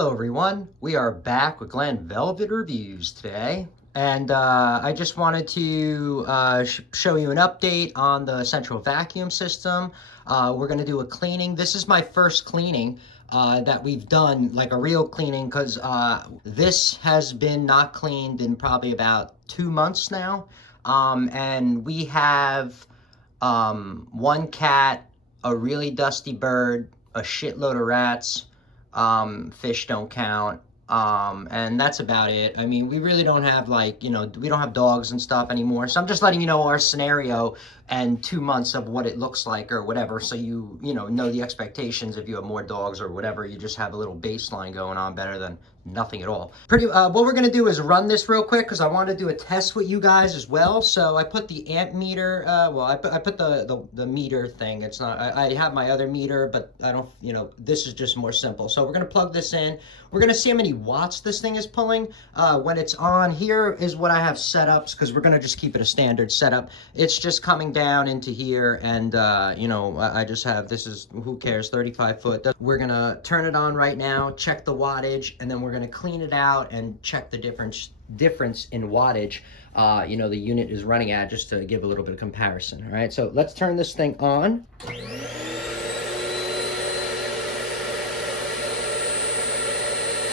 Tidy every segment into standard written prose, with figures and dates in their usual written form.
Hello everyone, we are back with Glen Velvet Reviews today, and I just wanted to show you an update on the central vacuum system. We're going to do a cleaning. This is my first cleaning that we've done, like a real cleaning, because this has been not cleaned in probably about 2 months now, and we have one cat, a really dusty bird, a shitload of rats. Fish don't count, and that's about it. I mean, we really don't have, like, you know, we don't have dogs and stuff anymore, so I'm just letting you know our scenario and 2 months of what it looks like or whatever, so you know the expectations. If you have more dogs or whatever, you just have a little baseline going on better than nothing at all. What we're gonna do is run this real quick because I want to do a test with you guys as well. So I put the amp meter, I put the meter thing. It's not, I have my other meter, but I don't, this is just more simple. So we're gonna plug this in. We're gonna see how many watts this thing is pulling. When it's on, here is what I have setups, because we're gonna just keep it a standard setup. It's just coming down into here, and I just have, this is, who cares, 35 foot. We're gonna turn it on right now, check the wattage, and then we're gonna clean it out and check the difference in wattage the unit is running at, just to give a little bit of comparison. All right, so let's turn this thing on.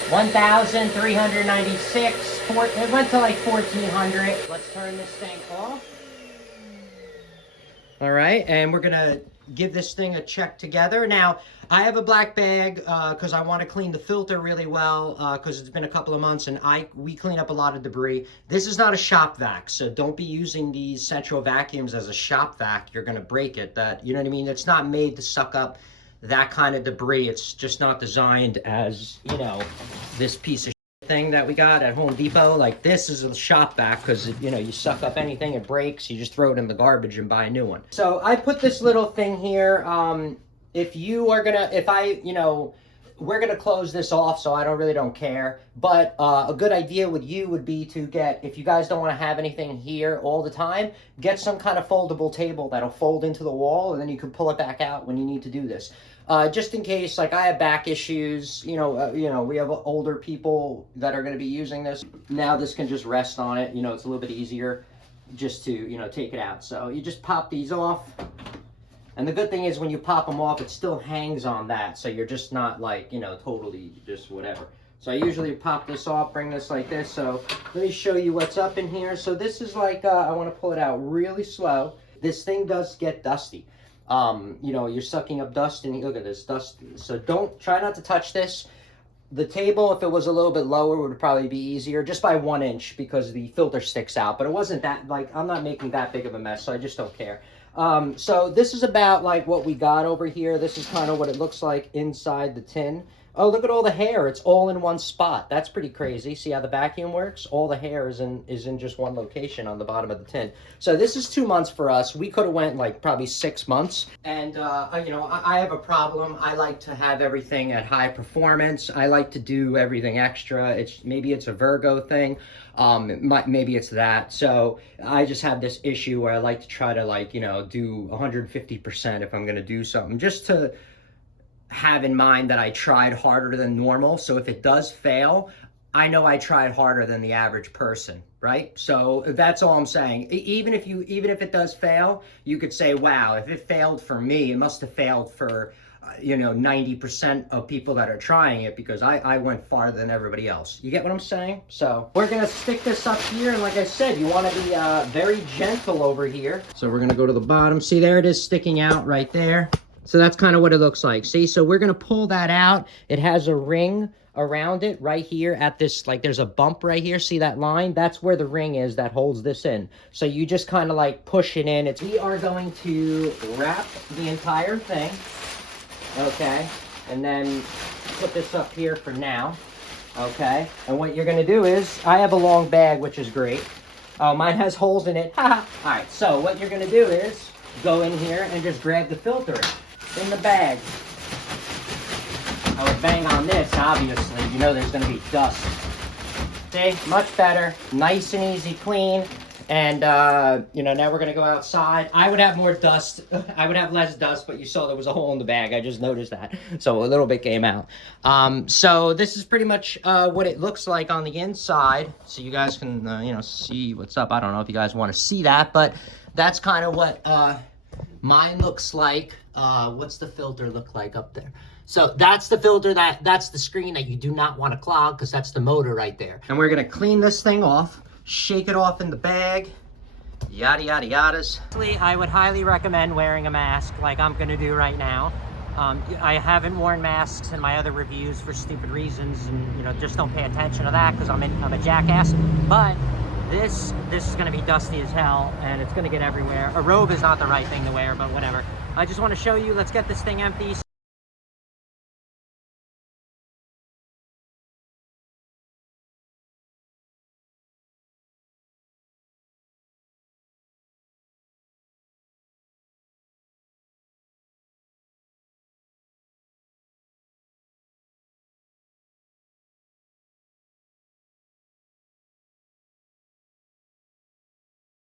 1,396. It went to like 1,400. Let's turn this thing off. All right, and we're gonna give this thing a check together. Now, I have a black bag because I want to clean the filter really well, because it's been a couple of months and we clean up a lot of debris. This is not a shop vac, so don't be using these central vacuums as a shop vac. You're gonna break it. You know what I mean? It's not made to suck up that kind of debris. It's just not designed as, this piece of thing that we got at Home Depot. Like, this is a shop vac because, you suck up anything, it breaks, you just throw it in the garbage and buy a new one. So I put this little thing here. We're gonna close this off, so I really don't care. But a good idea would be to get, if you guys don't want to have anything here all the time, get some kind of foldable table that'll fold into the wall, and then you can pull it back out when you need to do this. Just in case, like, I have back issues, we have older people that are going to be using this. Now this can just rest on it. It's a little bit easier just to, take it out. So you just pop these off. And the good thing is, when you pop them off, it still hangs on that. So you're just not, like, totally just whatever. So I usually pop this off, bring this like this. So let me show you what's up in here. So this is like, I want to pull it out really slow. This thing does get dusty. You're sucking up dust, and look at this dust. So try not to touch this. The table, if it was a little bit lower, would probably be easier, just by 1 inch, because the filter sticks out. But it wasn't that, like, I'm not making that big of a mess, so I just don't care. So this is about like what we got over here. This is kind of what it looks like inside the tin. Oh, look at all the hair. It's all in one spot. That's pretty crazy. See how the vacuum works? All the hair is in just one location on the bottom of the tin. So this is 2 months for us. We could have went like probably 6 months. And, I have a problem. I like to have everything at high performance. I like to do everything extra. Maybe it's a Virgo thing. Maybe it's that. So I just have this issue where I like to try to, like, do 150% if I'm going to do something, just to have in mind that I tried harder than normal. So if it does fail, I know I tried harder than the average person, right? So that's all I'm saying. Even if it does fail, you could say, wow, if it failed for me, it must have failed for 90% of people that are trying it, because I went farther than everybody else. You get what I'm saying? So we're gonna stick this up here, and like I said, you want to be very gentle over here. So we're gonna go to the bottom. See, there it is sticking out right there. So that's kind of what it looks like. See, so we're gonna pull that out. It has a ring around it right here at this, like, there's a bump right here. See that line? That's where the ring is that holds this in. So you just kind of like push it in. We are going to wrap the entire thing. Okay, and then put this up here for now. Okay, and what you're gonna do is, I have a long bag, which is great. Oh, mine has holes in it. All right, so what you're gonna do is go in here and just grab the filter in the bag. I would bang on this, obviously. There's gonna be dust. See, much better, nice and easy clean. And, you know, now we're going to go outside. I would have more dust. I would have less dust, but you saw there was a hole in the bag. I just noticed that. So a little bit came out. So this is pretty much what it looks like on the inside. So you guys can, you know, see what's up. I don't know if you guys want to see that, but that's kind of what mine looks like. What's the filter look like up there? So that's the filter, that's the screen that you do not want to clog, because that's the motor right there. And we're going to clean this thing off. Shake it off in the bag, yada yada yadas. I would highly recommend wearing a mask like I'm gonna do right now. I haven't worn masks in my other reviews for stupid reasons, and you know, just don't pay attention to that because I'm a jackass. But this is gonna be dusty as hell, and it's gonna get everywhere. A robe is not the right thing to wear, but whatever. I just want to show you. Let's get this thing empty.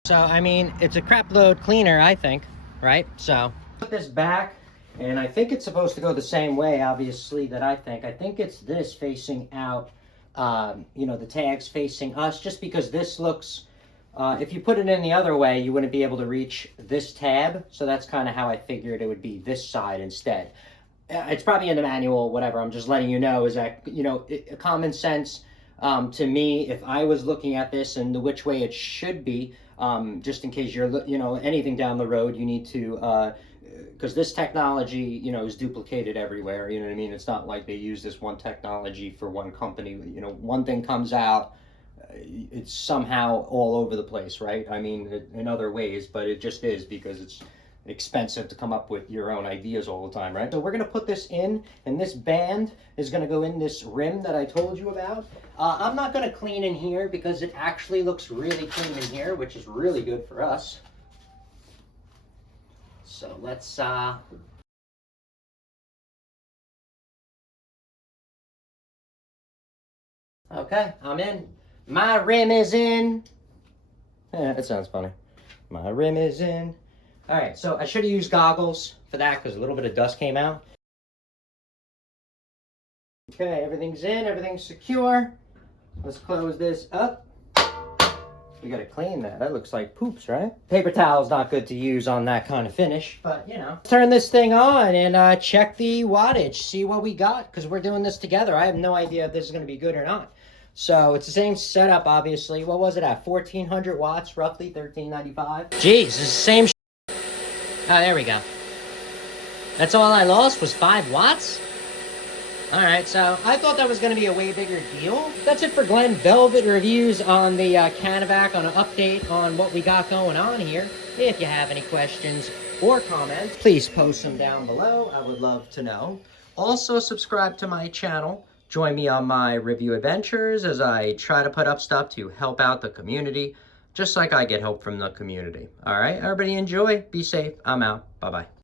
So, I mean, it's a crap load cleaner, I think, right? So, put this back, and I think it's supposed to go the same way, obviously, that I think. I think it's this facing out, you know, the tags facing us, just because this looks, if you put it in the other way, you wouldn't be able to reach this tab. So that's kind of how I figured it would be this side instead. It's probably in the manual, whatever. I'm just letting you know is that, you know, common sense to me, if I was looking at this and the which way it should be, just in case you're, you know, anything down the road, you need to, because this technology, you know, is duplicated everywhere. You know what I mean? It's not like they use this one technology for one company. You know, one thing comes out, it's somehow all over the place, right? I mean, in other ways, but it just is because it's expensive to come up with your own ideas all the time, right? So we're going to put this in, and this band is going to go in this rim that I told you about. I'm not going to clean in here because it actually looks really clean in here, which is really good for us. So let's okay, I'm in. My rim is in. That sounds funny. My rim is in. All right, so I should have used goggles for that because a little bit of dust came out. Okay, everything's in, everything's secure. Let's close this up. We gotta clean that. That looks like poops, right? Paper towel's not good to use on that kind of finish, but you know. Turn this thing on and check the wattage, see what we got, because we're doing this together. I have no idea if this is gonna be good or not. So it's the same setup, obviously. What was it at? 1,400 watts, roughly, 1,395. Jeez, it's the same. Oh, there we go. That's all I lost was 5 watts? Alright, so I thought that was going to be a way bigger deal. That's it for Glenn Velvet reviews on the Cana-Vac, on an update on what we got going on here. If you have any questions or comments, please post them down below. I would love to know. Also, subscribe to my channel. Join me on my review adventures as I try to put up stuff to help out the community, just like I get help from the community. All right, everybody enjoy. Be safe. I'm out. Bye-bye.